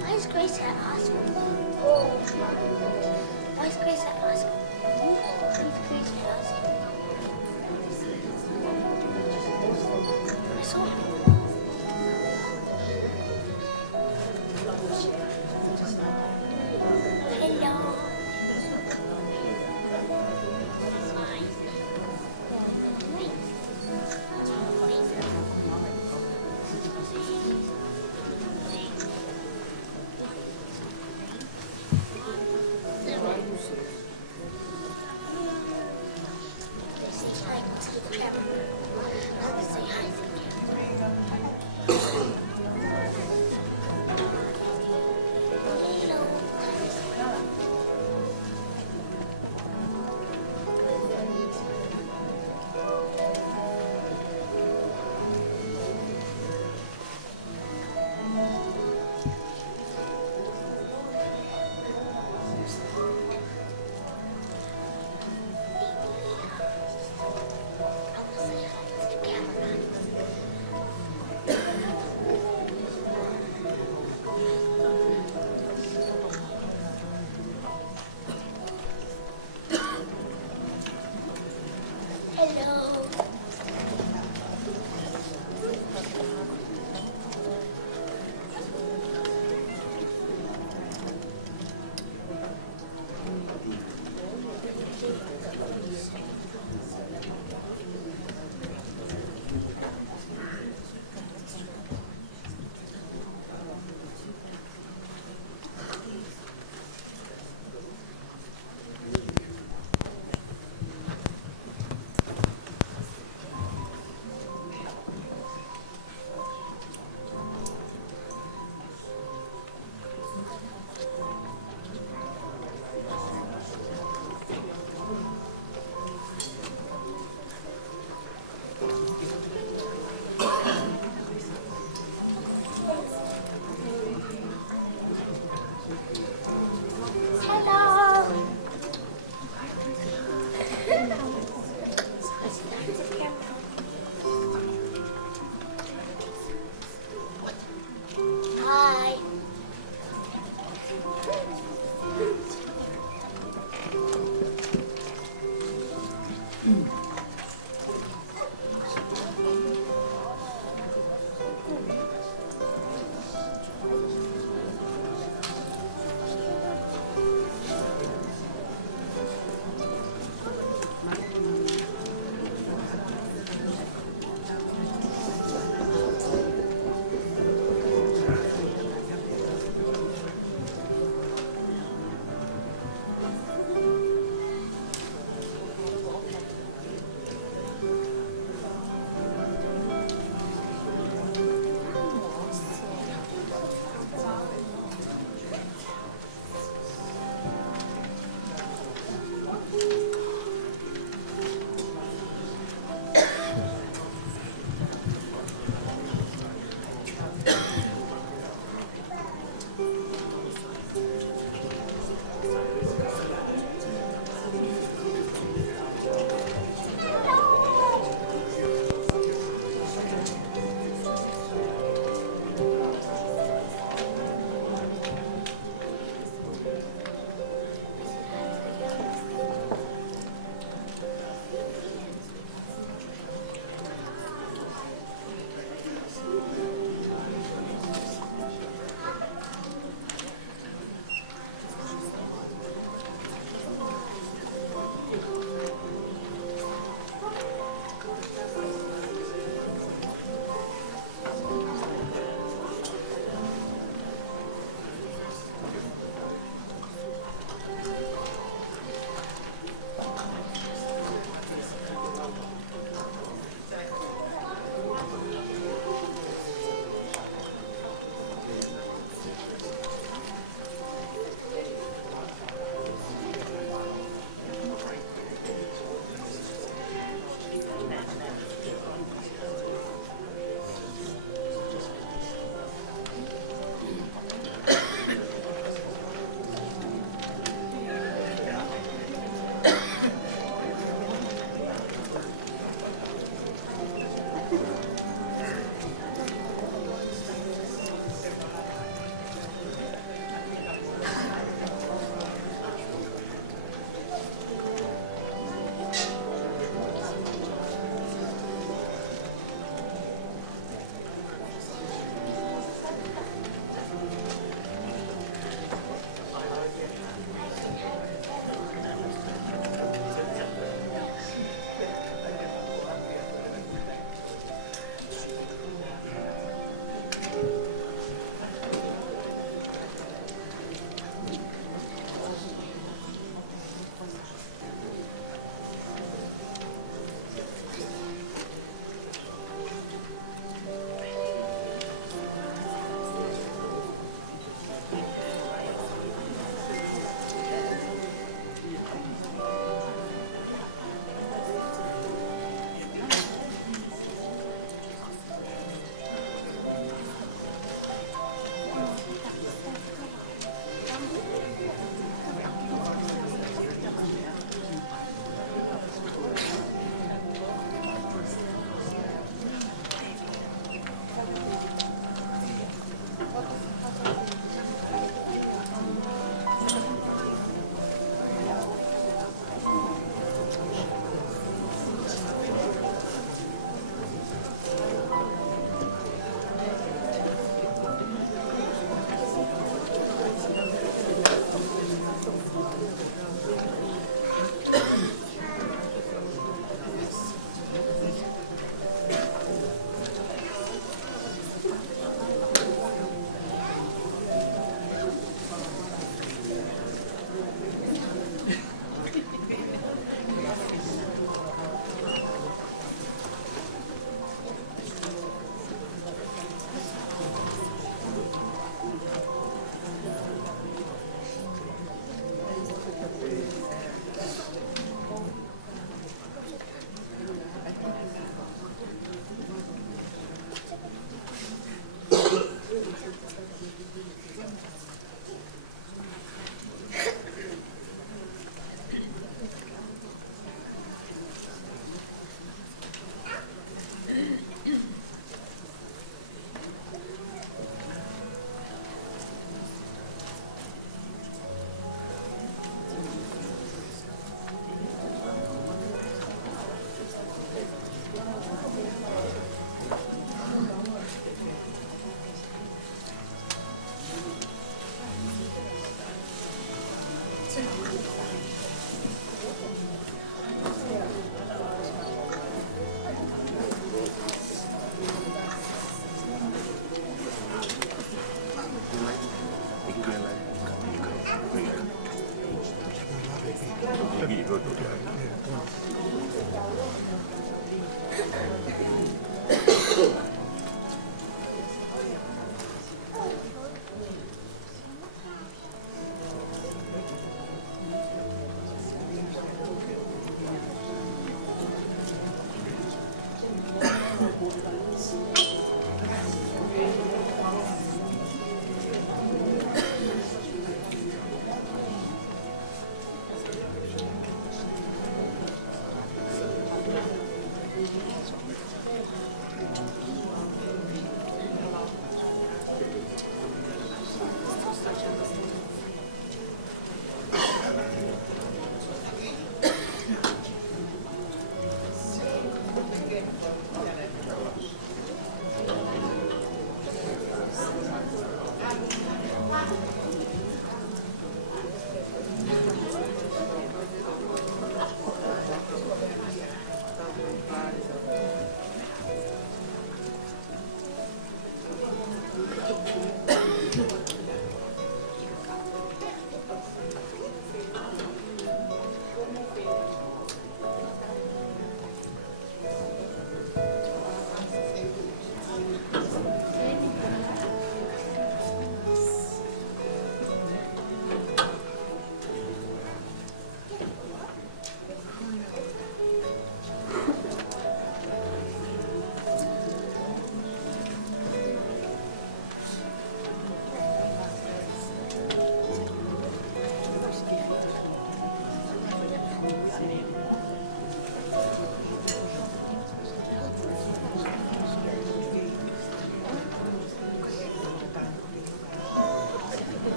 Why is Grace at hospital? Why is Grace at hospital? Why is Grace at hospital? I saw her. Hello. Say hi to the camera. Say hi to the camera. Hello. Hi.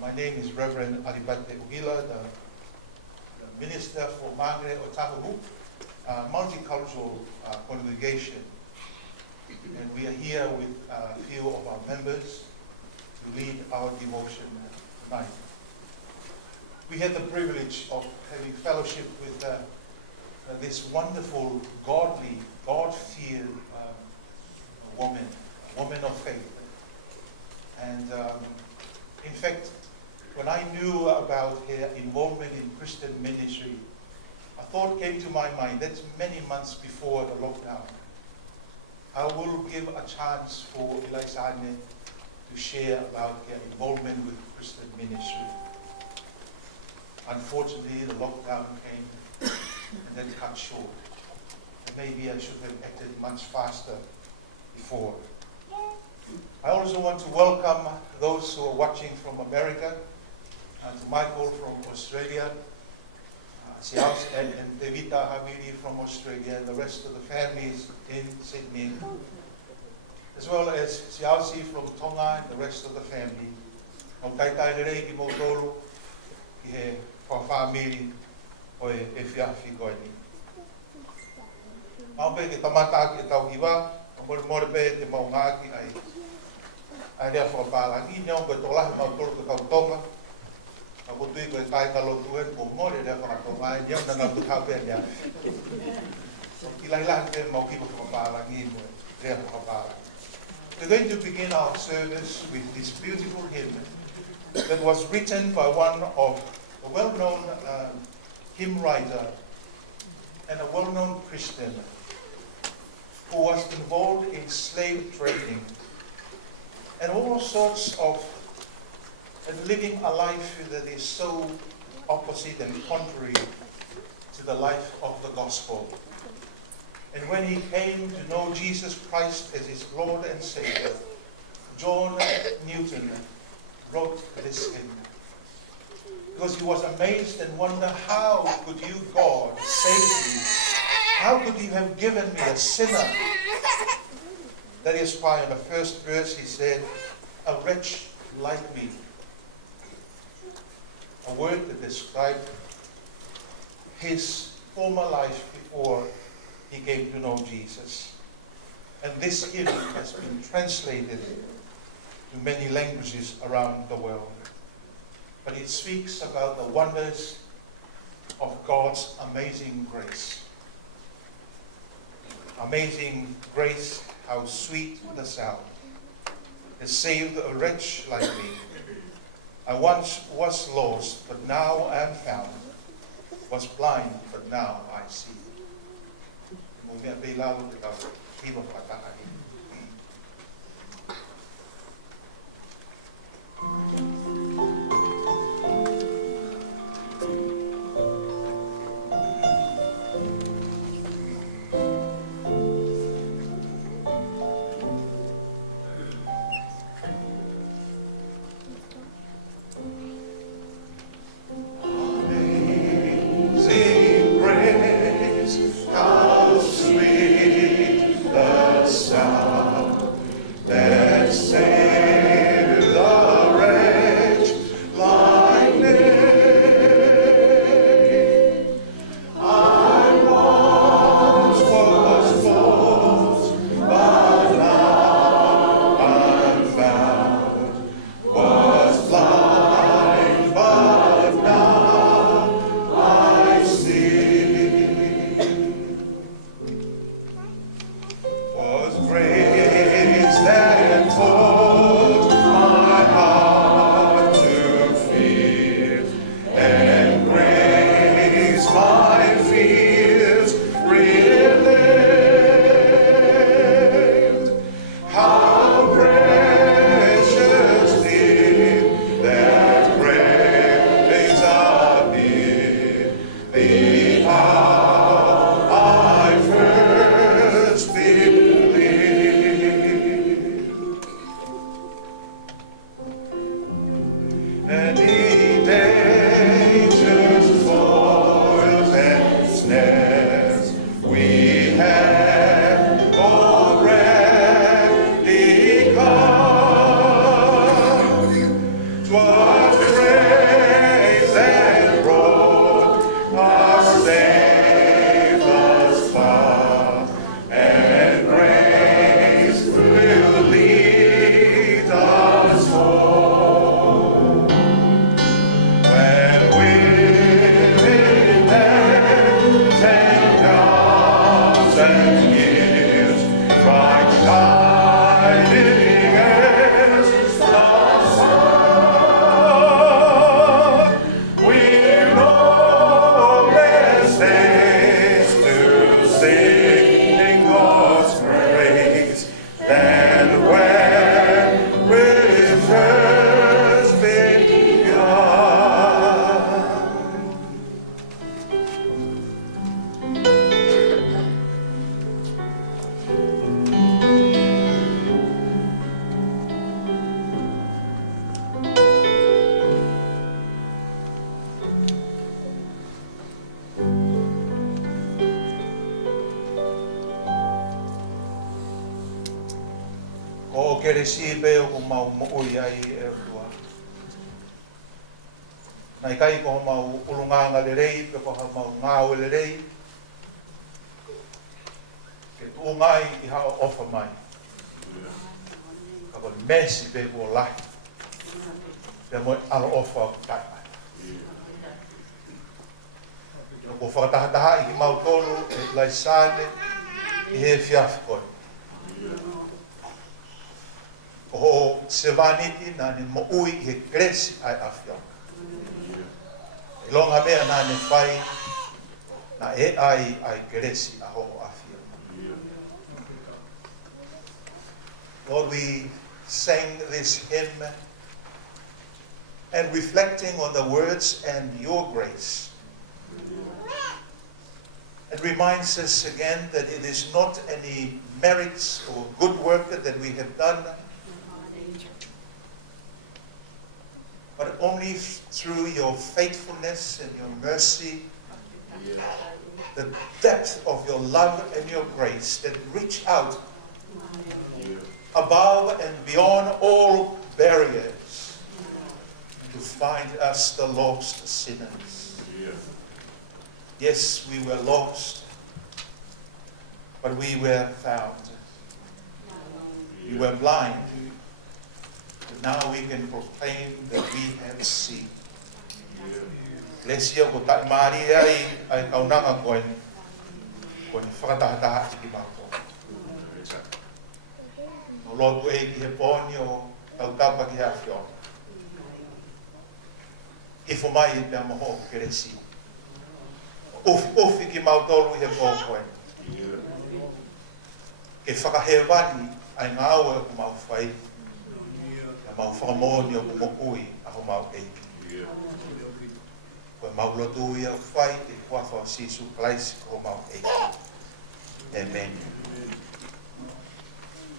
My name is Reverend Alibate Ugila, the Minister for Mangere o Tahuhu, multicultural congregation. And we are here with a few of our members to lead our devotion tonight. We had the privilege of having fellowship with this wonderful, godly, God-feared woman of faith. And in fact, when I knew about her involvement in Christian ministry, a thought came to my mind. That's many months before the lockdown. I will give a chance for Elaisane to share about her involvement with Christian ministry. Unfortunately, the lockdown came and then cut short. And maybe I should have acted much faster before. I also want to welcome those who are watching from America, to Michael from Australia, Siaos and Devita Haviri from Australia, and the rest of the families in Sydney, as well as Siaosi from Tonga and the rest of the family. O taitai rei ki motolu ki he whawhamiri o e whiawhi koe ni. Maupe ke tamata ki e tau hiwa, o more pe te maunga ki ai. Ai rea whakapalangi, neon koe tolahi mau tolu ke tau tonga. Ako tui koe kai kalo tuen ko more rea whakatonga, neon na ngau tukau pe nia. Ki lailan pe mau ki whakapalangi mo rea whakapalangi. We're going to begin our service with this beautiful hymn that was written by one of a well-known hymn writer and a well-known Christian who was involved in slave trading and all sorts of living a life that is so opposite and contrary to the life of the gospel. And when he came to know Jesus Christ as his Lord and Savior, John Newton wrote this hymn. Because he was amazed and wondered, how could you, God, save me? How could you have given me, a sinner? That is why in the first verse he said, a wretch like me. A word that described his former life before he came to know Jesus. And this hymn has been translated to many languages around the world. But it speaks about the wonders of God's amazing grace. Amazing grace, how sweet the sound, has saved a wretch like me. I once was lost, but now I am found. Was blind, but now I see. Mea pei lalo te tau hiwa whakatahi. keresi pe o mau mo ai e tua. Nai kai ko mau ulunganga le rei pe ko mau ngau le rei. Ke tu ngai I ha ofa mai. Ka ko mesi pe ko lai. Pe mo alo ofa kai mai. Ko whakataha I mau tolu e lai sane I he fiaf koe. O se vaniti na ne mo ui he kresi ai afia. I longa mea na ne whai na e ai kresi a ho afia. Lord, we sang this hymn and reflecting on the words and your grace. It reminds us again that it is not any merits or good work that we have done, but only through your faithfulness and your mercy, the depth of your love and your grace that reach out above and beyond all barriers to find us the lost sinners. Yes, we were lost, but we were found. We were blind, but now we can proclaim that we have seen. Lesia ko tai mari ai kaunanga koe whakatahataha I ki mako. No lotu e ki he pōni o tautapa ki hawhiona. I whamai I pia moho keresi. Ofi ki mautolu I he pōkoe. Ke whakahewani ai ngā aue o mau whai. Ka mau whakamoni o kumokui a ho mau eiki. Koe mau lotu I au whai e whawha o Sisu Klaisi ko mau eiki. Amen.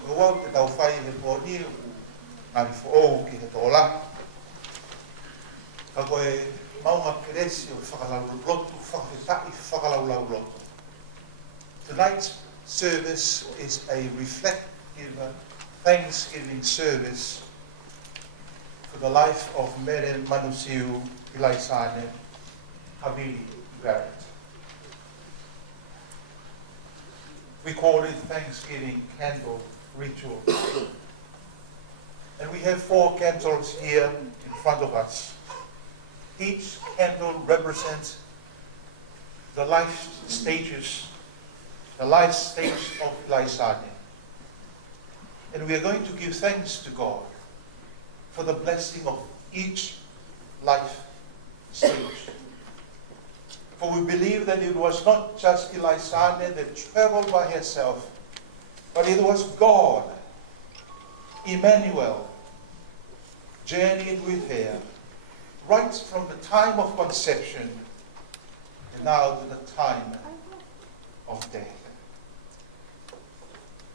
Koe wau te tau whai he pōni ngāri whaou ki he tōla. Ka koe maunga keresi o whakalau lotu, whakawhetai whakalalau lotu. Tonight's service is a reflective Thanksgiving service for the life of Mere Manusiu Ilaisane Havili Barrett. We call it Thanksgiving Candle Ritual. And we have 4 candles here in front of us. Each candle represents the life stage of Ilaisane. And we are going to give thanks to God for the blessing of each life stage. For we believe that it was not just Ilaisane that traveled by herself, but it was God, Emmanuel, journeyed with her right from the time of conception and now to the time of death.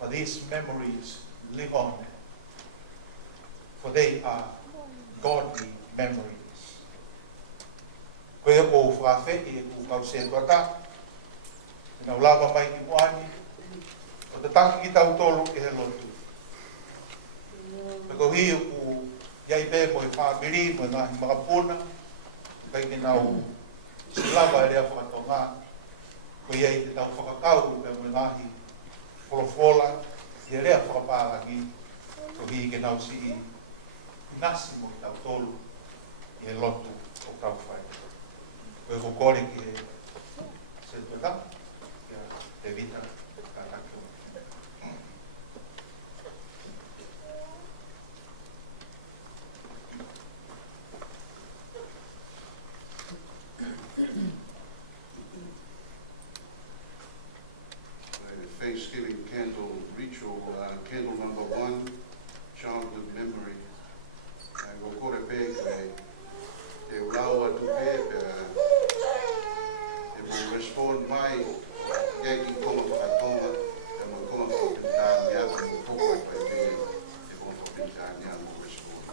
But these memories live on, for they are godly memories. Koe ko whawhi e ku kau se tuata, e nau lava mai ki moani, o te tangi ki tau tolu e he lotu. Pe ko hi ku iai pē mo I whaamiri, mo ngahi makapuna, kai ki nau silava e rea whakatonga, ko iai te tau whakakau pe mo ngahi wholofola, I rea whakapāraki, ko hi ke nau si I nasi mo I tau tolu, I he lotu o tau whai. Koe ko kore ki he se tuata, te vita, ka tako. Thanksgiving candle ritual, candle number 1, childhood memory. Go kore pē te ulaua tu pē, te mo respond mai, kei ki koma whakatonga, te mo koma whakapintānia, te mo toko I pai pē, te koma whakapintānia mo respond.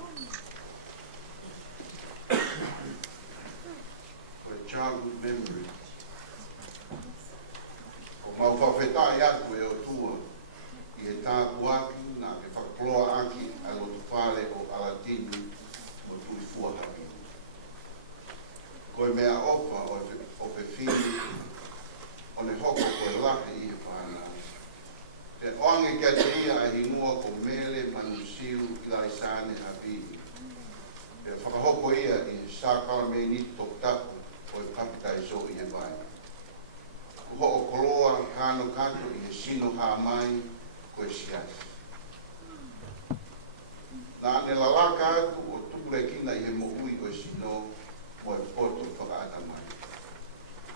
For childhood memory. Ko mau whawhetai atu e o tua, I he tāku aki, nā ke whakapintānia, whakaploa aki a lotu whale o Alatini mo tui fua hapi. Koe mea ofa o pe whini o ne hoko koe lahi i he whana. Te oange kia te ia a hinua ko mele manusiu i lai sāne hapi. Te whakahoko ia i sākala mei ni tok tapu o i papitai so i he vai. Kuho o koloa kano kato i he sino haa mai koe siasi. Nā ne lalaka atu o tukure kina i he mo ui o sino mo e poto whakaata mai.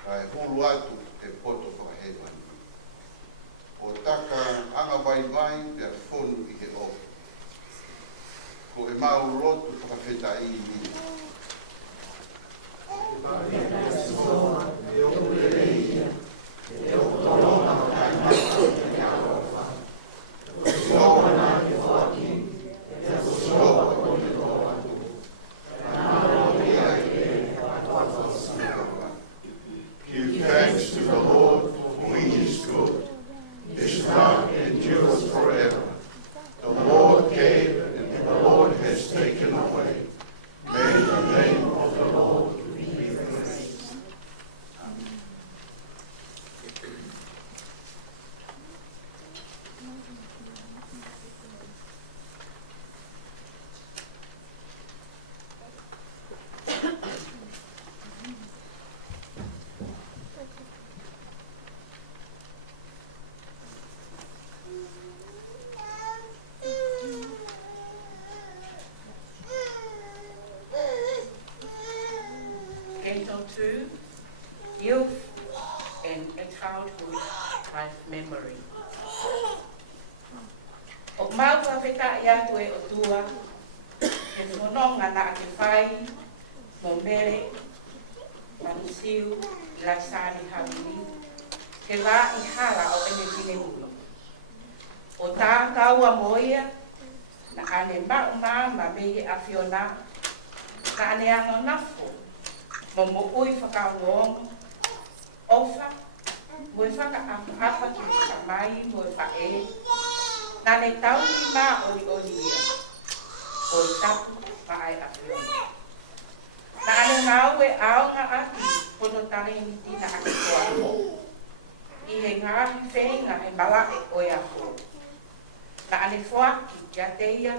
Ka e hulu atu e poto whakahewani. O taka anga vai vai pe a whonu i he o. Ko e mau rotu whakawheta i ni. Give thanks to the Lord, for he is good. His love endures forever. The Lord gave, and the Lord has taken away. May the name of the Lord be praised. Canto 2, Youth and a Childhood Life Memory. O mau whawheta i atu e o tua, he whanonga na ake whai, mo mere, manusiu, i lai sāni hawini, ke rā i hara o ene tine ulu. O tā kaua moia, na ane mau māma me he awhiona, na ane ango nafo, mo mo ui whakauong, ofa, mo e whakaapa ki whakamai, mo e whae, na ne tau ki mā oli ia, o i tapu whae awhiona. Na ane ngau e aonga ati, pono tare ni tina ake koa. I he ngāhi whenga e malae o e aho. Na ane whaki kia teia,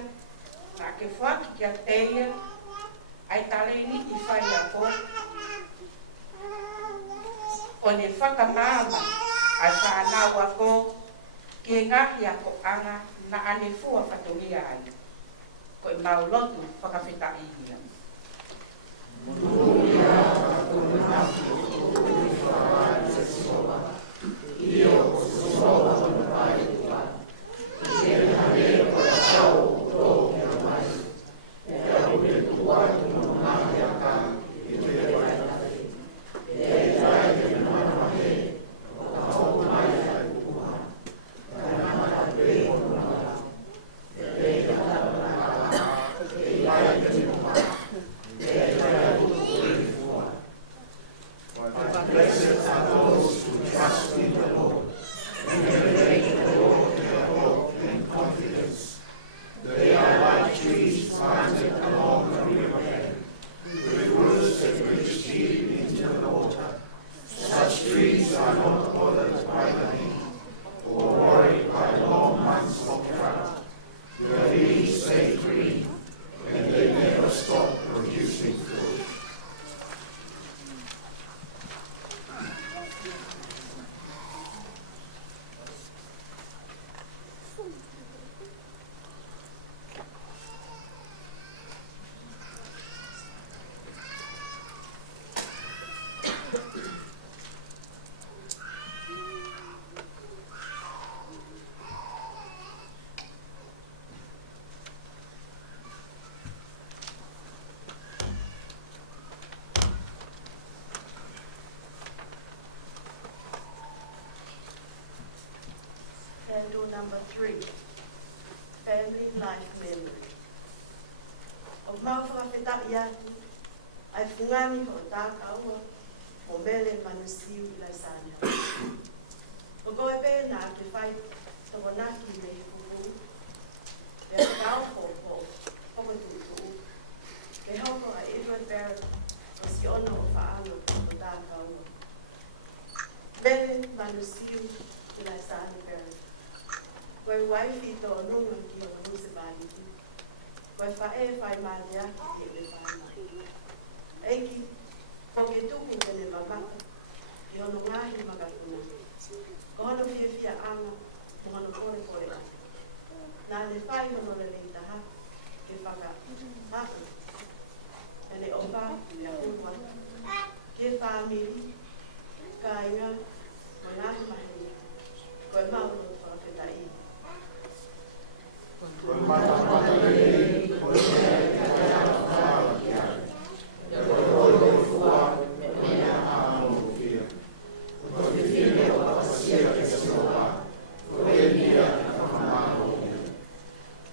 na ake whaki kia teia, ai tale ni ti whai a ko. O ne whakamama, ai whanau a ko, ki ngahi a ko anga, na ane fua whatongia ai. Ko e maulotu whakawheta ihia. Candle number 3, Family Life Memory. O mau whakawheta i atu, ai whungani o tā kaua, o mele manusiu i lai sānia. O koe pēnā ke whai tawanaki me he kuku. e kau po hoko tu. Ke hoko a Edward Barrett o si ono o whaano o tākau. Mele manusiu i lai Sani Barrett. Koe waifi tō nunga ki o nuse vālitu. Koe whae whai māne aki ki e le whai mai. Eiki, ko ke tuku tene mamata, i ono ngahi makatuna. Ko hono fia anga, mo hono kore ake. Nā le whai hono le reitaha, ke whaka haku. E le opa i le hua, ke whamiri, ka inga, mo ngahi maheni, koe mauro o whakawheta i.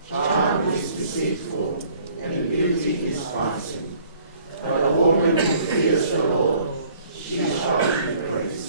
Charm is deceitful, and beauty is passing. But a woman who fears the Lord, she shall be praised.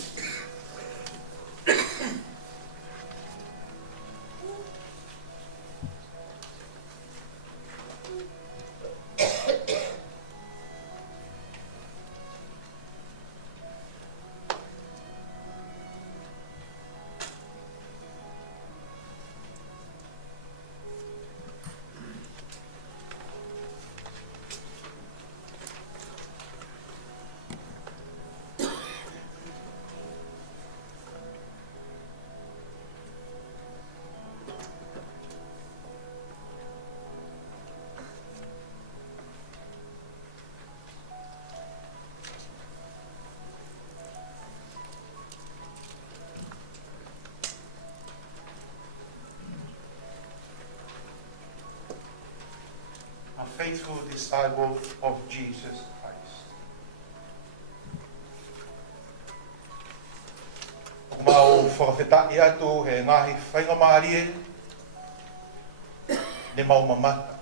A faithful disciple of Jesus Christ. O mau whakawhetai atu he ngahi whainga maarie, ne mau mamata,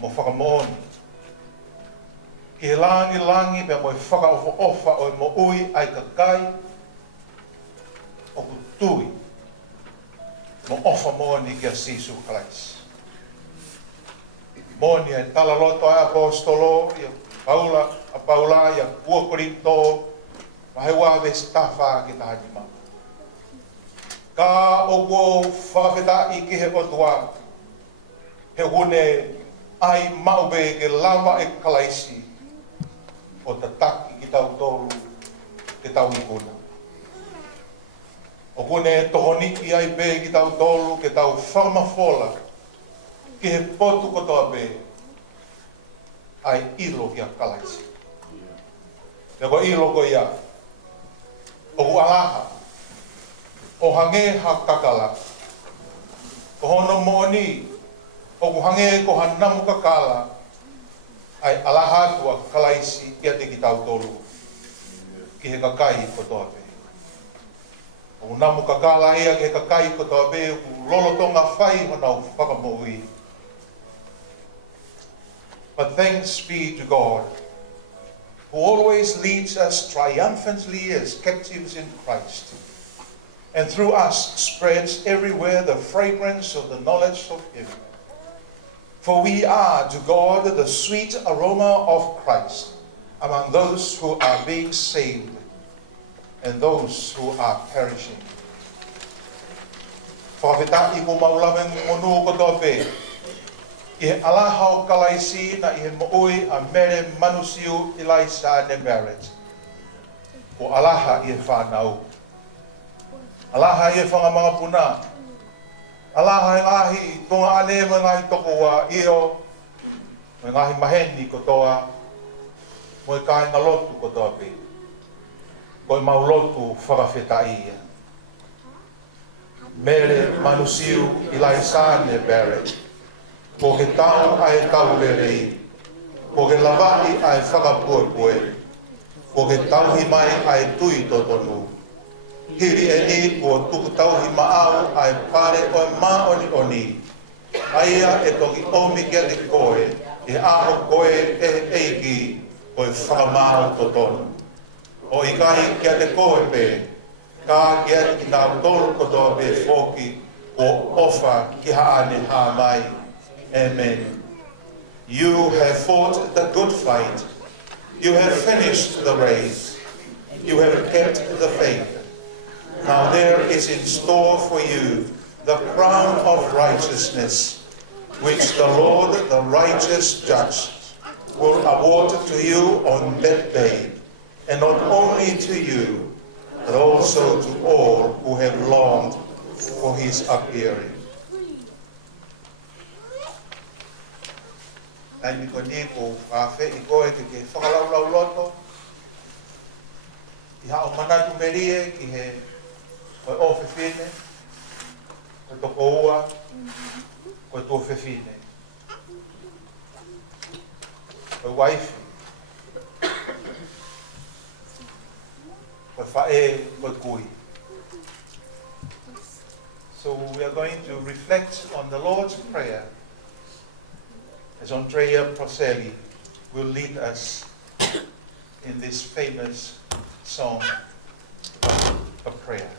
mo whakamooni. Ki he langi pe mo whakaofa o mo ui ai kakai, o kutui, mo ofa mooni ki a Sisu Christ. Moni e tala loto ai apostolo, ia Paula, ia Pua Korinto, mahe wawe stafa ki tahani ma. Ka o kuo whakawhetai ki he otua, he hune ai maube ke lava e kalaisi, o ta taki ki tau tolu, ke tau ikuna. O hune tohoniki ai pe ki tau tolu, ke tau whamafola, ki he potu kotoa pe, ai ilo ki a kalaisi. E ko ilo ko ia, o ku alaha, o hange ha kakala, o hono mooni, o ku hange ko hanamu kakala, ai alaha tu a kalaisi ia te ki tau tolu, ki he kakai kotoa pe. O namu kakala ia ki he kakai kotoa pe, o ku lolotonga whai hona o whakamoui. But thanks be to God, who always leads us triumphantly as captives in Christ, and through us spreads everywhere the fragrance of the knowledge of Him. For we are to God the sweet aroma of Christ among those who are being saved and those who are perishing. Whakawhetai ko maulaweng monu kotoa pe, I he alaha o kalaisi na I he mooi a mere manusiu I lai Sani Barrett. O alaha I he whanau. Alaha I he whangamanga puna. Alaha I ngahi tonga ane me ngahi toko wa io. Me ngahi maheni kotoa. Mo I kai ngalotu kotoa pe. Ko I maulotu whakawhetai ia. Mere manusiu I lai Sani Barrett. Po ke tau ai tau lerei, po ke lawai ai whakapue, po ke tauhi mai ai tui totonu. Hiri e ni po tuku tauhi maau ai pare o ma oni. Aia e toki omi kia te koe, e aho koe e eiki o e whakamau totonu. O I kai kia te koe pe, ka kia te nau tolu kotoa pe whoki, o ofa ki haane ha mai. Amen. You have fought the good fight. You have finished the race. You have kept the faith. Now there is in store for you the crown of righteousness, which the Lord, the righteous judge, will award to you on that day, and not only to you, but also to all who have longed for his appearing. Ai mi koni ko whawhi I koe ke whakalaulau loto, I hao manatu merie ki he koe ofe whine, koe toko ua, koe tofe whine. Koe waifi, koe whae, koe kui. So we are going to reflect on the Lord's Prayer as Andrea Proselli will lead us in this famous song of prayer.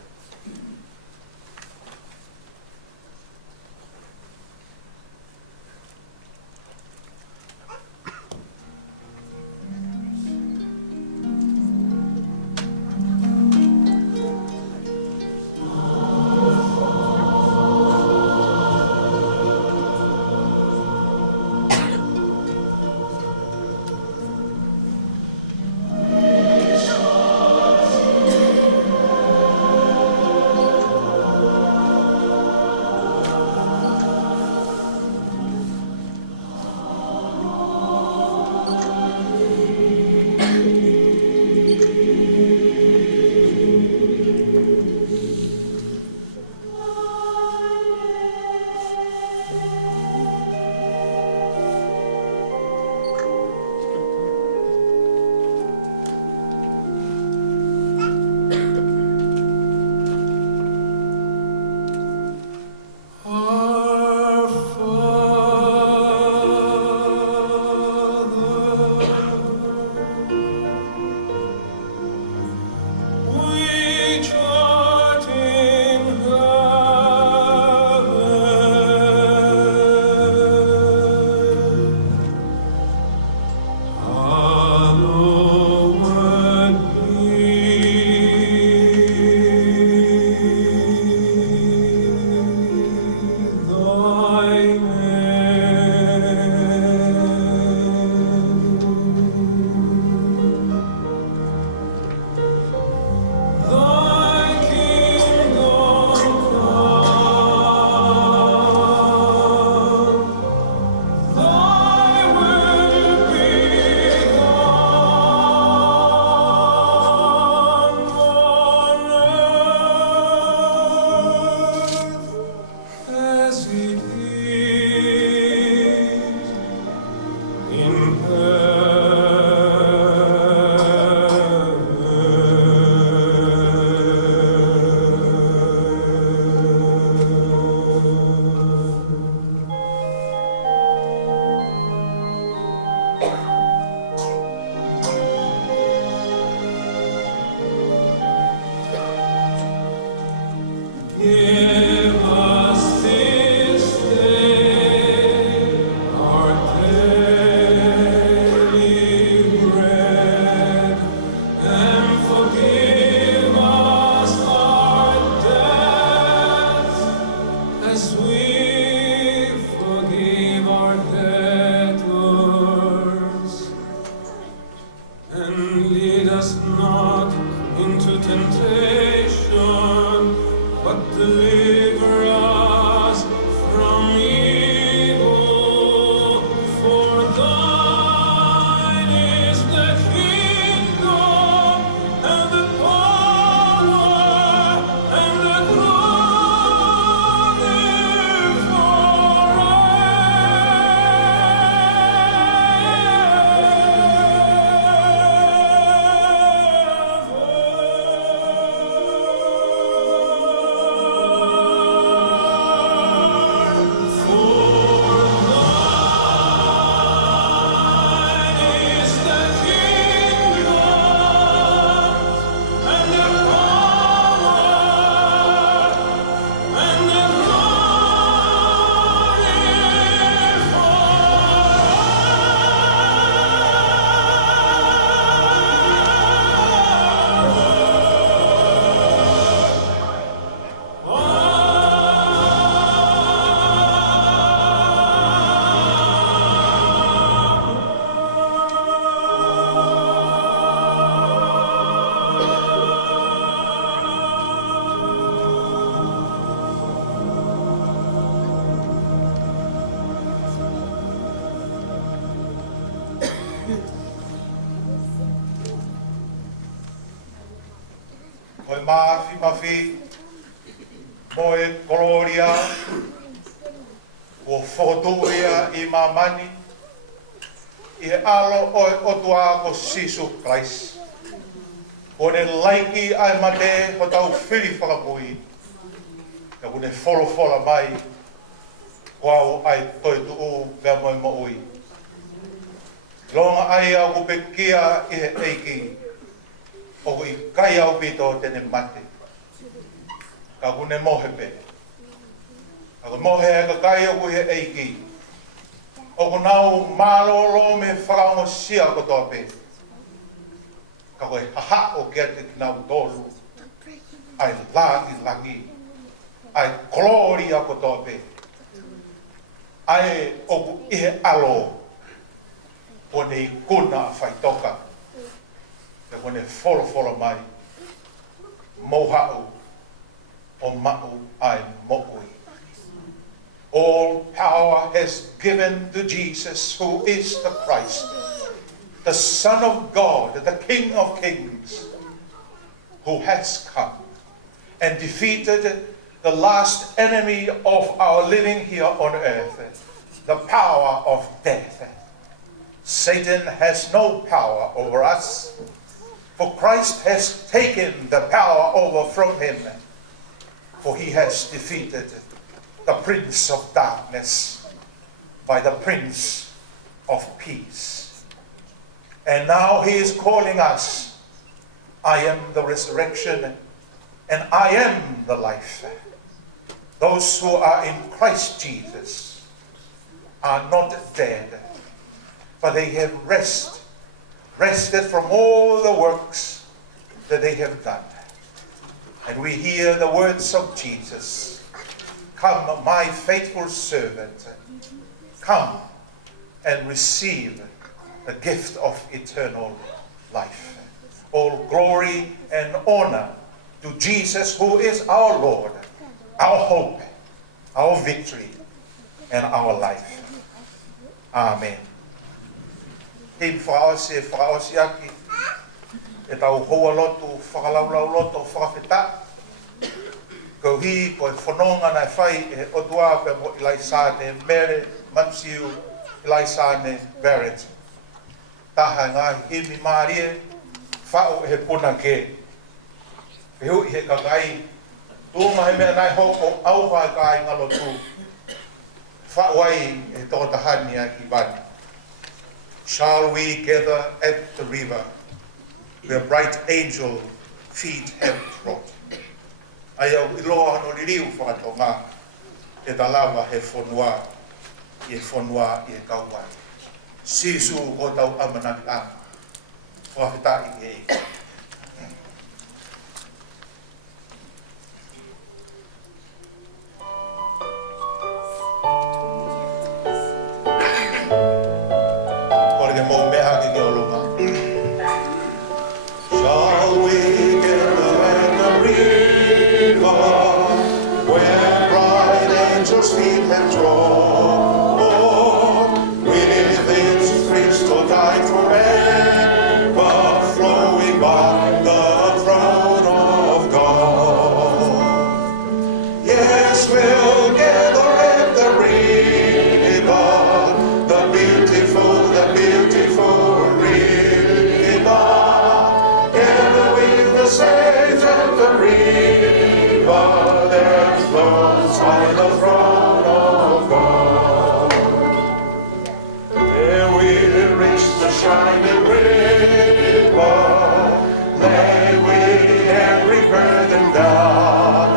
o e mafi, mo e gloria, o whotuia I mamani, I he alo o e otua ko Sisu Christ. O ne laiki ai mate ho tau whiri whakapui, e kune wholo mai, wau ai toi tuu mea moi moui. Longa ai au kupekia I he eiki, o I kai au pito tene mate. Ka kune mohepe. Ka kune mohe e ka kai au he eiki. O kunau malolo me whakaongo sia kotoa pe. Ka koe haha o kia te kinau tolu. Ai langi. Ai gloria kotoa pe. Ai oku ihe alo. O nei kuna a whaitoka. Te kone wholo mai. Mohau. O mau ai mo'ui. All power has given to Jesus, who is the Christ, the Son of God, the King of Kings, who has come and defeated the last enemy of our living here on earth, the power of death. Satan has no power over us, for Christ has taken the power over from him, for he has defeated the Prince of Darkness by the Prince of Peace. And now he is calling us, I am the resurrection and I am the life. Those who are in Christ Jesus are not dead, but they have rested from all the works that they have done. And we hear the words of Jesus, come, my faithful servant, come and receive the gift of eternal life. All glory and honor to Jesus, who is our Lord, our hope, our victory, and our life. Amen. Te whaosi aki, e tau hoa lotu, whakalaulau lotu, whakawhita, ko hi ko e whanonga nai whai e otua pe mo Ilaisane Mere Mansiu Ilaisane Barrett. Taha ngā himi mārie, whao he puna ke. He hui he kakai, tūma he mea nai hoko auha e kai ngalo tū. Whao ai e tōtahani a ki bani. Shall we gather at the river, where bright angel feet have trod? Ai au iloa no liriu whakatonga, e talawa he whonua, I e kaua. Sisu o tau amanaki a, whakawhitai e e. Kore ke mou mea ki o lunga. Shall we gather at the river, where bright angels' feet have trod, with its crystal tide forever flowing by the throne of God. Yes, we'll gather at the river, the beautiful river, gather with the saints at the river that flows by the throne of God. There we'll reach the shining river, lay we every burden down.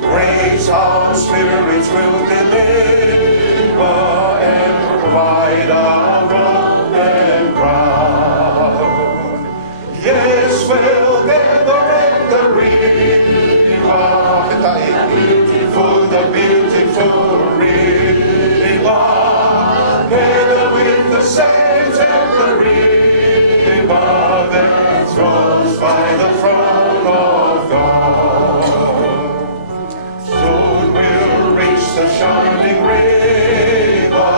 Grace our spirits will deliver and provide our golden crown. Yes, we'll gather at the river, the beautiful river, gather with the saints at the river that flows by the throne of God. Soon we'll reach the shining river,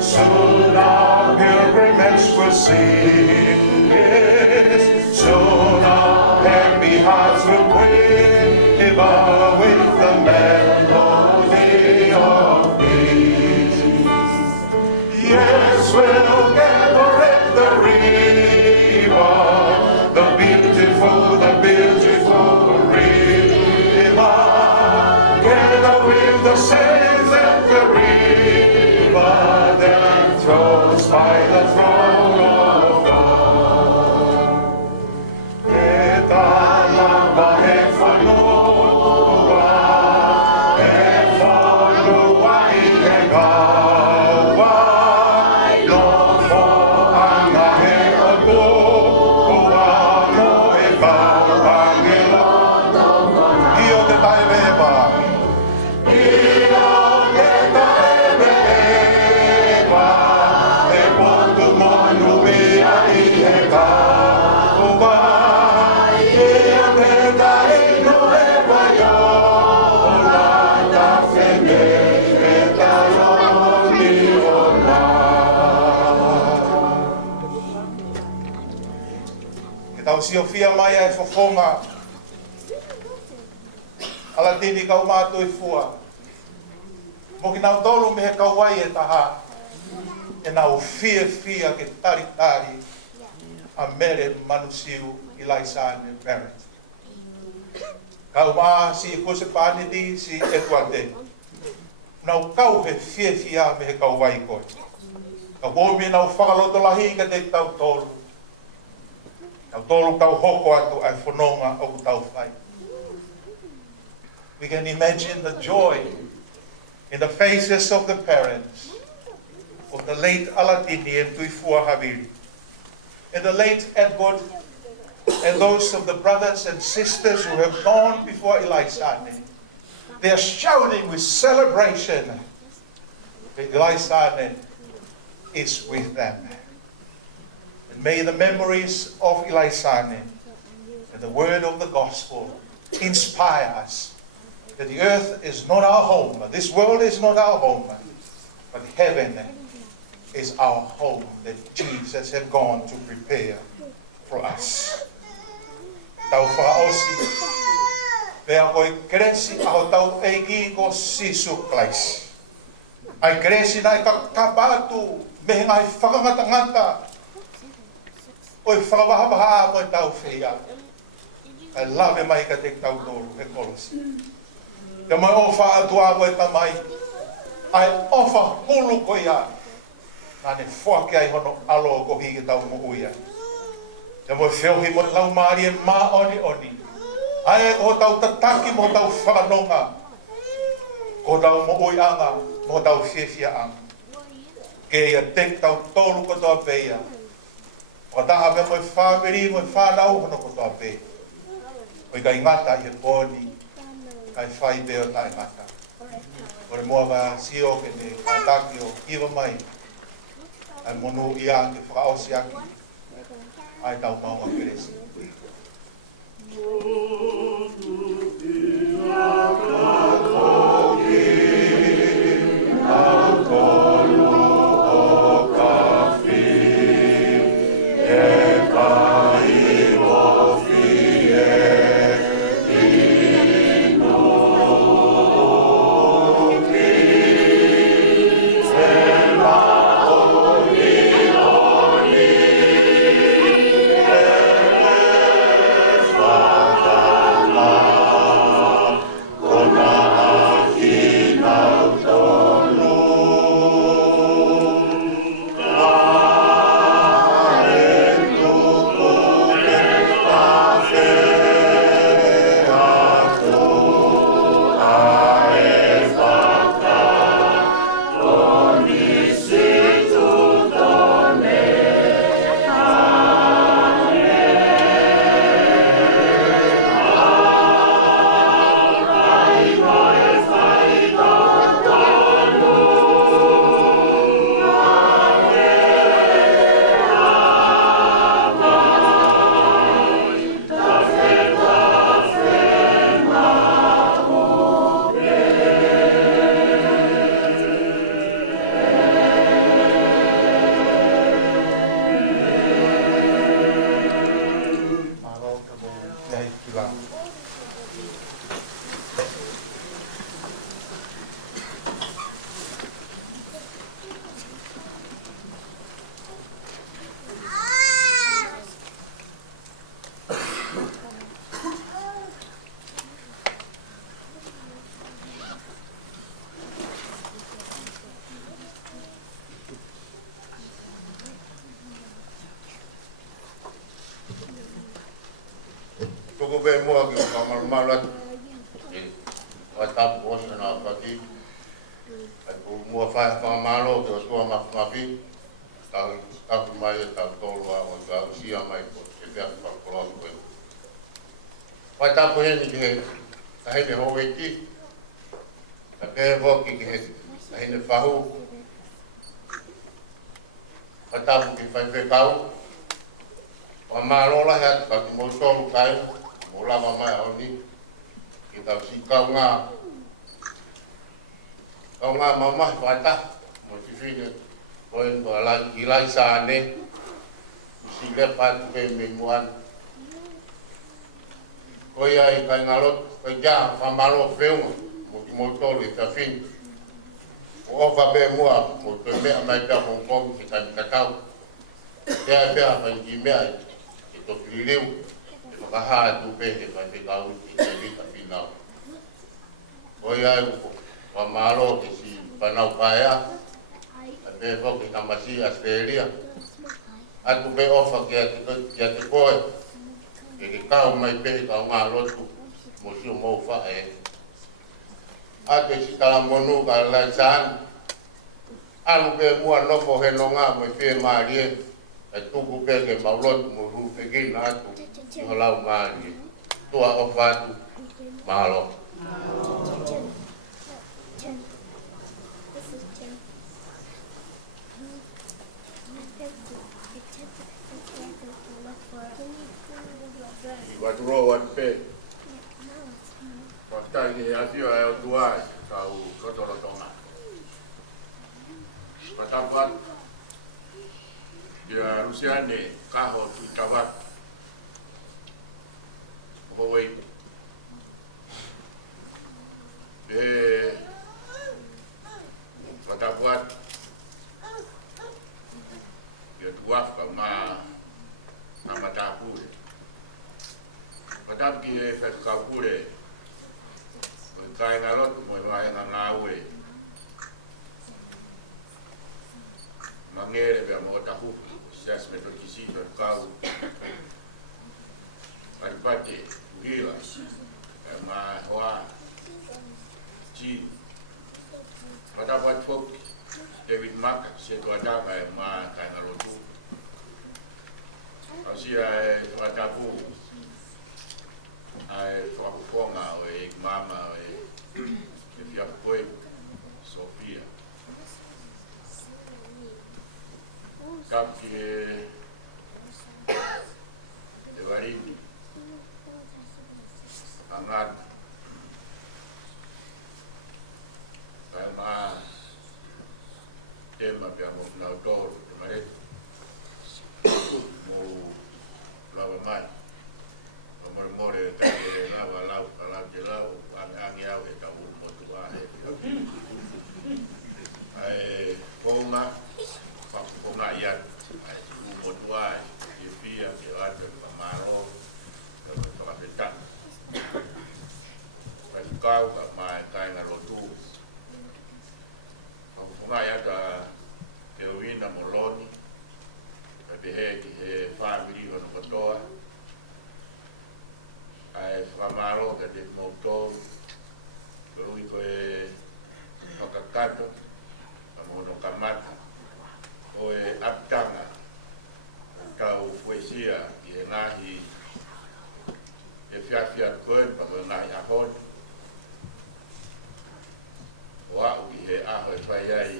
soon our pilgrimage will see. Yes, soon our will gather at the river, the beautiful river. Gather with the saints at the river that flows by the throne of God. Etalamba hefanua, hefanua ikegawa, lofo anga he oto, oano e pangelo, io te tai beba. Tau siofia mai e fofonga ala tini kau mātou i fua. Mo ki nau tolu me he kauai e taha e nau fia ke tari a mere manusiu i laisane Barrett. Kau maa si i kuse pāne di si e tuate. Nau kau he fia me he kauai koe. Kau bōmi nau whakaloto lahi ka te tau tolu. Tau tolu tau hoko atu ai whanonga o tau whai. We can imagine the joy in the faces of the parents of the late Alatini and Tuifua Havili, and the late Edward, and those of the brothers and sisters who have gone before Ilaisane. They are shouting with celebration that Ilaisane is with them. And may the memories of Ilaisane and the word of the gospel inspire us that the earth is not our home, this world is not our home, but heaven is our home that Jesus has gone to prepare for us. Tau whaosi, pea koe kresi aho tau eiki ko Sisu Christ. Ai kresi nai ka kapatu me ngai whakangatangata oi whakawahawaha mo tau whia. Ai lawe mai ka te tau toru he kolosi. Te mai ofa atua koe tamai, ai ofa hulu koe ia. Nane whake ai hono alo ko hiki tau mo uia. Te mo whiohi mo lau maari e maa oni. Ai e ko tau tataki mo tau whakanonga. Ko tau mo uianga, mo tau whiawhia anga. Ke ia tek tau tolu ko toa peia. O taha me mo whaweri, mo whanau hono ko toa peia. Oi ka ingata i he pōni, kai whai peo ta ingata. Ore mua ka sio ke ne kātaki o iwa mai. Ai monu ia ke whakaosi aki. Ai tau maua keresi. Father, be mo ki ka malmalat. Wa ta bo na pati. Ai ko mo fa malo ke so ma fi. Ta mai ta tolwa o ta sia mai ko ke ta ko ko. Wa ta po ni ke ta he me ho ki. Ta ke vo ki ke ta he ne fa hu. Wa ta ki fa pe pau. Wa malo la ya ta mo so kai mo la ma mai o ni. Kita si kau nga mama pata mo si fine koin bala kilai sane si lepat pe memuan koya ikai ngalot peja famalo feu mo ki motor ita fin o fa be mua mo te me mai ta hong kong kita katau ya ya pa ki me ito kiliu ka ha tu pe ke pa te kau ki te ta final koya wa malo ke si panau kaya be ko ki tamasi Australia atu be ofa ke te koe ke kau mai pe ka malo tu mo si mo fa ate si kala monu ka la san alu be mo no ko he no nga mo fe marie tu ku pe ke maulot mo ru pe ke na tu yo la marie tu a ofa tu malo Wadro wadpe. Waktu ini asio ayo dua kau kotor tonga. Patapat dia Rusia ni kaho tu kawat. Hoi. Patapat dia dua kama nama tapu. Patap ki e fa ka pure ko kai na lot mo mai na nawe mangere be mo ta hu sas me to ki si per ka ai pati gila ma hoa ji patap wat fok David Mark se to ada ma kai na lotu asia patapu ai whakaponga o e mama o e whia koe Sofia. Kapi e warini angad kai maa tema pia mo na utoro te maret mo lava mai more te lava lau te lau angi au e tau mo tua ai konga konga ia ai mo tua e pia ke ate maro ke toka peta ai kau ka mai kai na lotu konga ia ta te wina moloni pe behe ki he family hono kotoa ai famaro ke de motor lui ko e pakakato amono kamata o e aptanga kau poesia e ngahi e fiafia koen pa ngahi ahon wa u he aho fai ai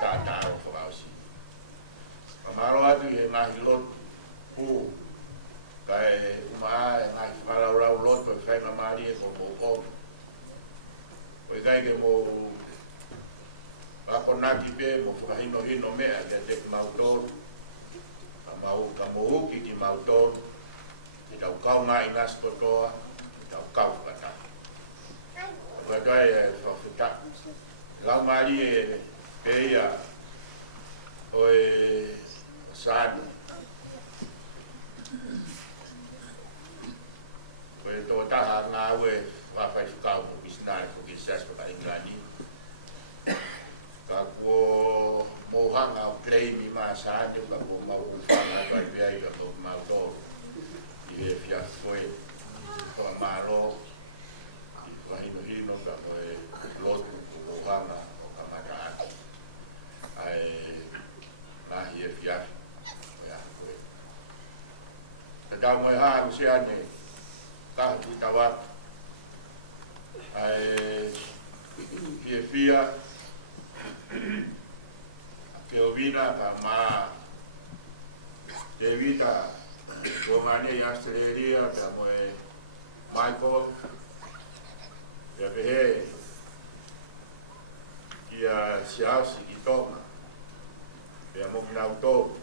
tata o fausi famaro atu e ngahi lot pu kai uma ngai fala ora lot pe fai na mari e ko ko o kai ke mo ako na ki be mo fa hino me a te mautor ka mo ki mautor ki tau kau ngai nas ko to tau kau kata wa dai e fa fita la mari e pe ya o e sad Koe tō taha ngā ue whawhai whakau mo kisnai ko kisas pa inglani. Ka kua mohanga o kleimi maa saate ka kua mau whanga kai piai ka kua mau tōru. I he whia koe. tau mai ha usia ne ka tu tawa ai fia ke ovina ka ma Devita Romania y Australia ka mo Michael ya vehe ia siasi ki tonga ya mo na auto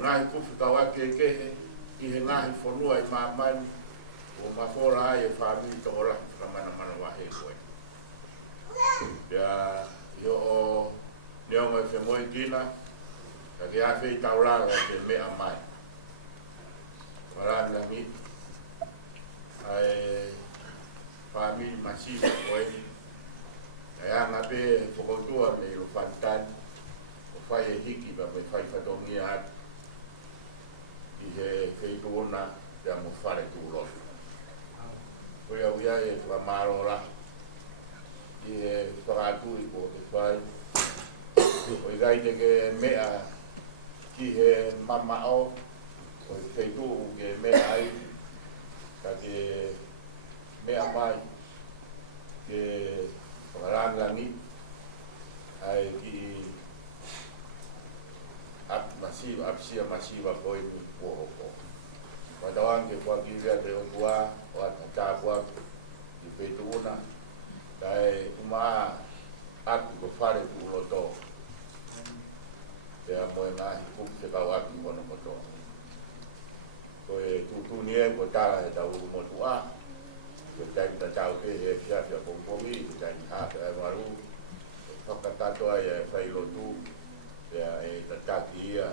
ngai ku futawa ke i he ngahi whanua i mamani o mawhora ai e whamiri tora ka mana wa he koe. Ia i o neonga e whenua i kina ka ke awhi i tauranga ke mea mai. Marang langi ai whamiri masiwa koe ni ai anga pe whakautua le o whantani o whai e hiki pa me whai whatongia atu i he wheituona te amo whare tūroi. Koe au ia e whamaro la i he whakatui ko te whai. O i gai te ke mea ki he mamao o i wheitu ke mea ai ka ke mea mai ke whakarangangi ai ki apsia masiva koe ni kuohoko. Matawang ke whakiria te otua o ata tāpua i wheituuna kai umaa aku ko whare kūloto te amoe ngahi kuku te kau aki mono moto. Koe tūtūni e ko tāra he tau motua ko taimi ta tau ke he fiafia pongpongi ko taimi hake ai maru whakatato ai e whailotu e tataki ia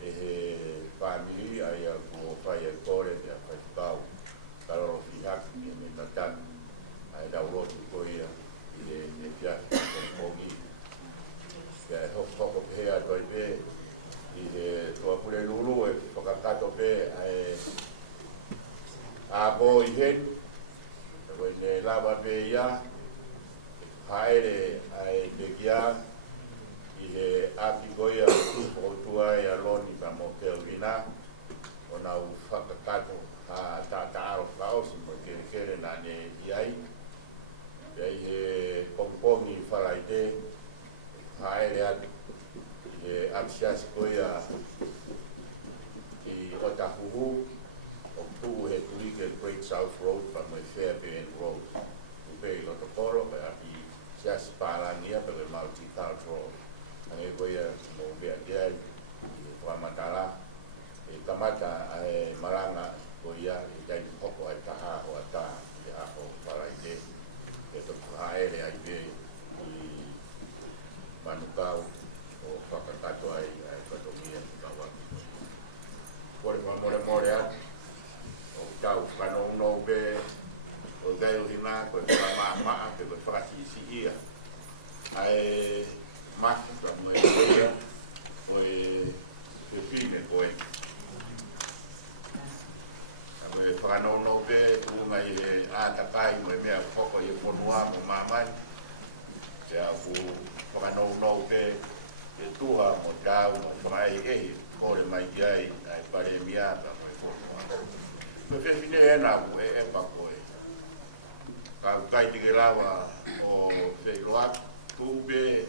e he whamiri ai a ko whai e kore te a whai whakau karoro whihaki e me tataki ai raurotu ko ia i e fiaki pongpongi e hoko pehea toi pe i he toa pure lulu e whakakato pe ai a ko i hen e ne lava pe ia haere ai te kia i he aki goia o tua e aloni ka mo ke wina o nau whakakato a tātaro whaosi mo kere nā ne iai i he pongpongi wharai te haere atu i he amsiasi goia i Otahuhu o tu he turike Great South Road pa mo Fairbairn Road upei Lotokoro pe api siasi pālangia pe multicultural e koia mo bea diai i whamatara e kamata e maranga koia i tai hoko ai taha o ata i aho wharai te e toku haere ai pe i manukau o whakakato ai katongia i kawaki. Kore more atu o tau whanau pe o gai o hina koe whamaa pe koe whakatisi ia ai maki ka mo e koea koe te whine koe. A koe whakanau pe unga i he ātakai mo e mea koko i e whanua mo mamai. Te a ku whakanau pe e tuha mo tau mo whakai ehi kore mai ki ai ai pare miata mo e whanua. Koe whine e nā ku e pa koe. Ka kai tike lawa o wheiloak kupe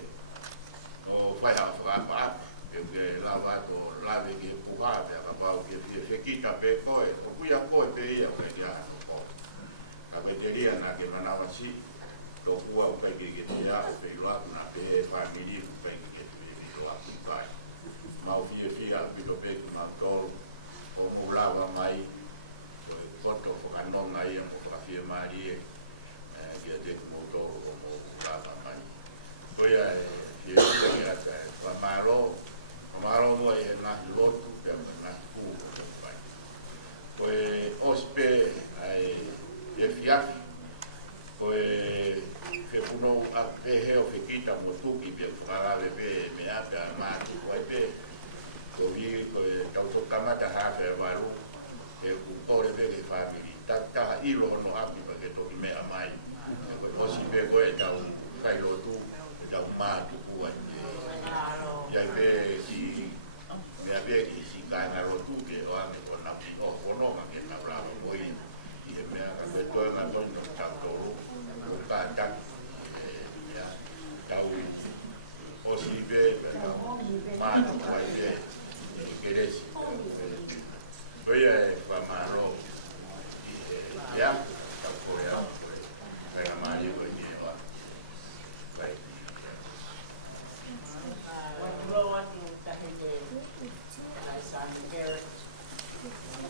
o whai hao whakapa e ke lawa to lawe ki he puha pe a kapau ki e whekita pe koe o kuia koe pe ia o kai tia hano koe. Ka veteria na ke manawa si to kua o kai ki te ia o wheiloak na pe he whamiri o kai ki te wheiloak i kai. Mau whia pito pe ki mau tolu o mu lawa mai o e koto whakanonga ia mo whakawhia maari e ki a te kumo tolu o mo lawa mai. Koia e Whamaro mua e nahi lotu pe ama nahi kū o pai. Koe ospe ai e fiafi, koe whepunou a heo whekita mo tuki pe whakarawe pe me ata mātu koe pe. Koe tauto kamata hawhi a waru, e kukore pe ke whamiri. Taha ilo no api pa ke toki mea mai. Koe osi pe koe tau whailotu, tau mātu kua ia pe ki mea pe ki si kāna rotu ke o Goia e whamaro i ia, ka koe au koe, kai mai koe ni wa. Kai. Watu watu tahinde ai sani kere.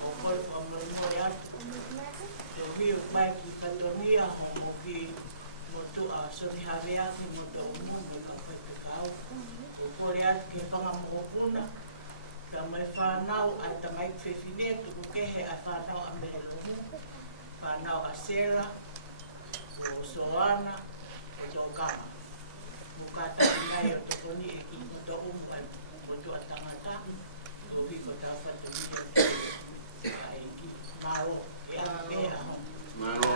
O koi o mo ya. Te hiu mai ki katonia ho mo ki mo tu a sori havea ki mo to mo me ka koe te kau. O kore atu ke whanga mo puna. Ta mai whanau ai ta mai kwhewhine tuku kehe ai whanau a mehe lohu. Whanau a Sarah, o Soana, o Tokama. Mukata ngai o tokoni e ki mo to umu ai mo to a tangata. O hiko ta whatu hia ai ki maro e a me a hon. Mano.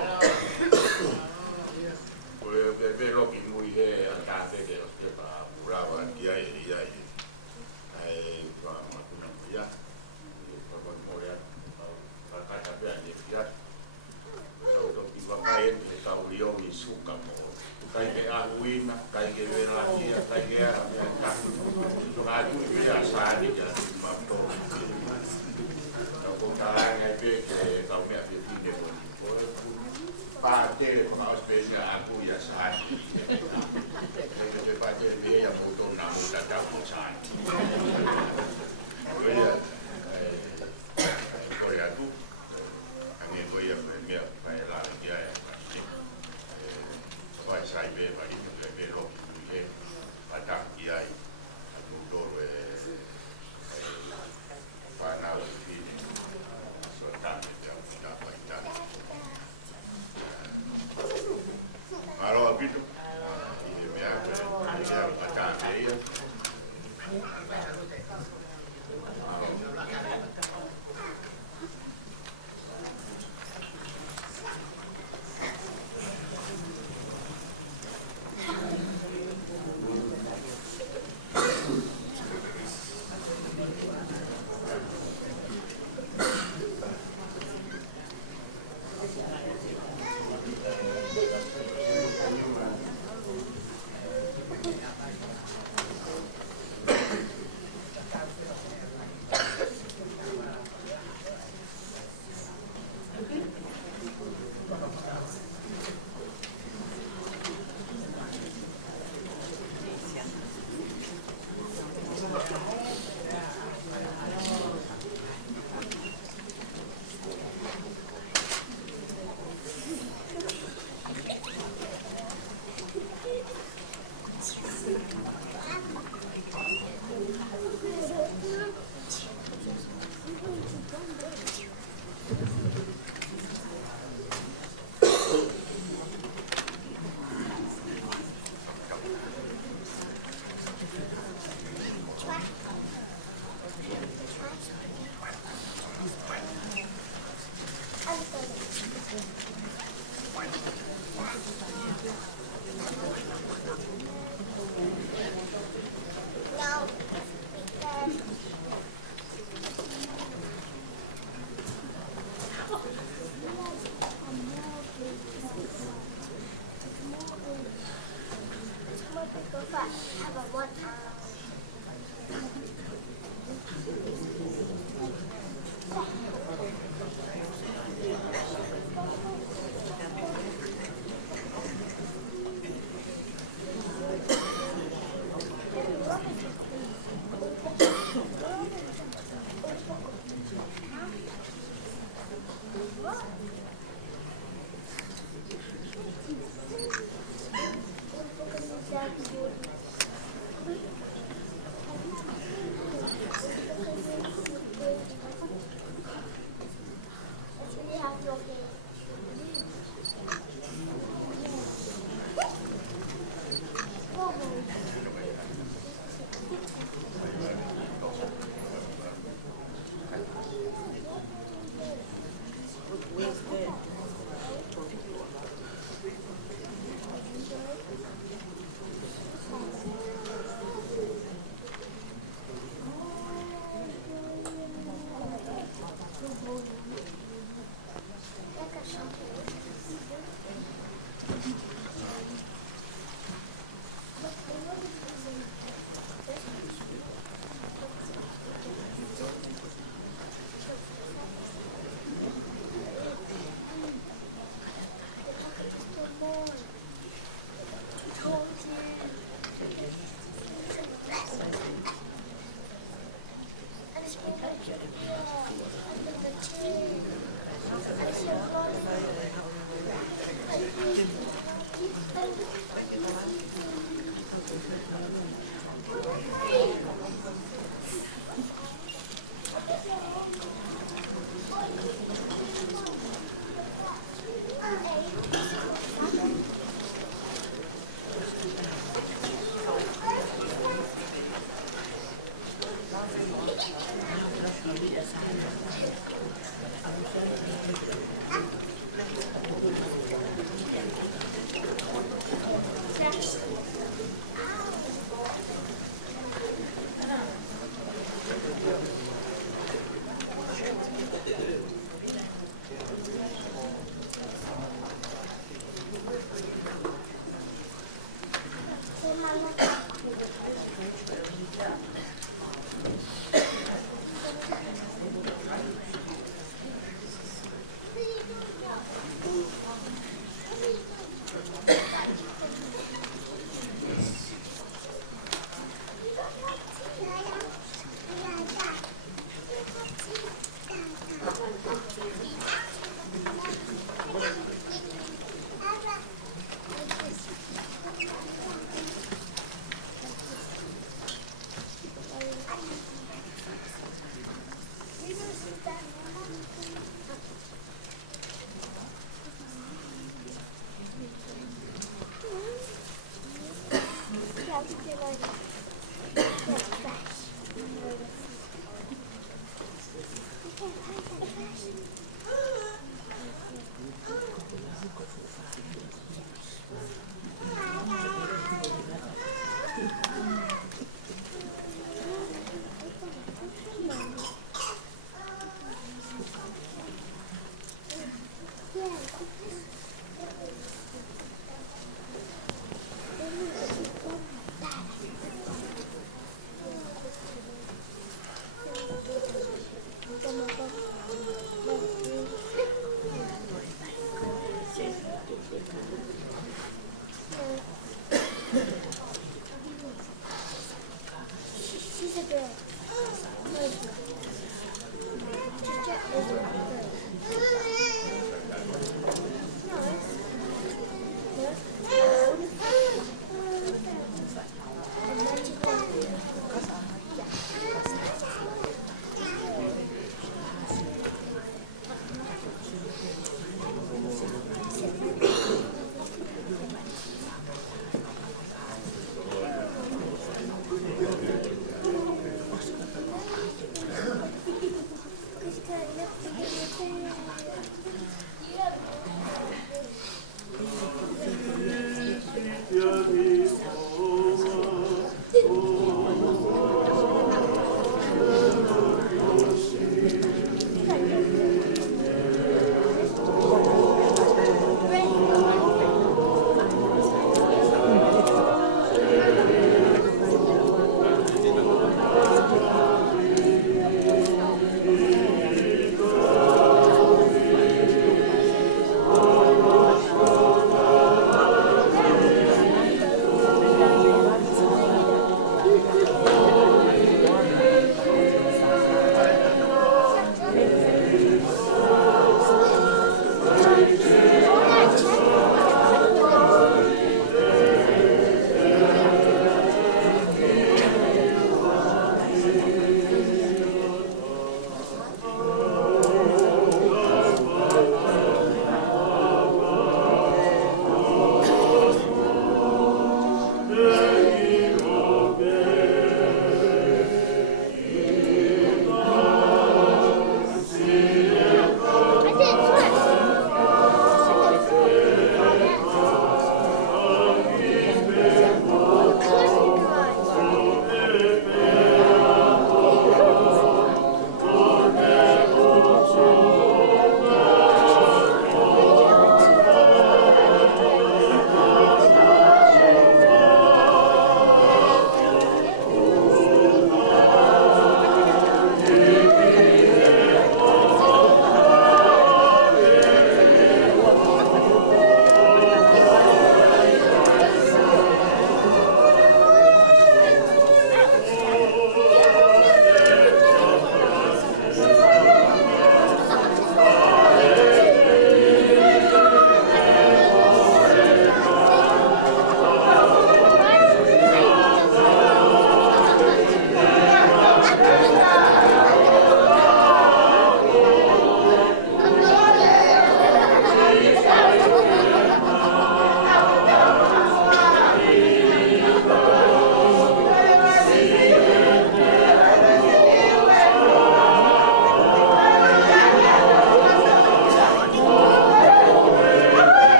Koe pe loki mui he a tāte ke o te pa urawa ki ai e ia i. Ai wha makuna kuia. Wha morea. Wha kata pia ni pia. Tau toki wakai ente he tau liongi suka mo. Kai ke ahuina, kai ke vera kia, kai ke ara mea kaku. Kai ke pia sāri kia mato. Tau ko taranga e pe ke tau mea pe pine mo. Parte con la spesa a cui a sati che parte via molto una multa da sati poi a tu anche poi a mia fare la via poi sai bene ma io che lo che attacchi ai a tutto fa una fine soltanto da paitare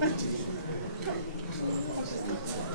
Thank you.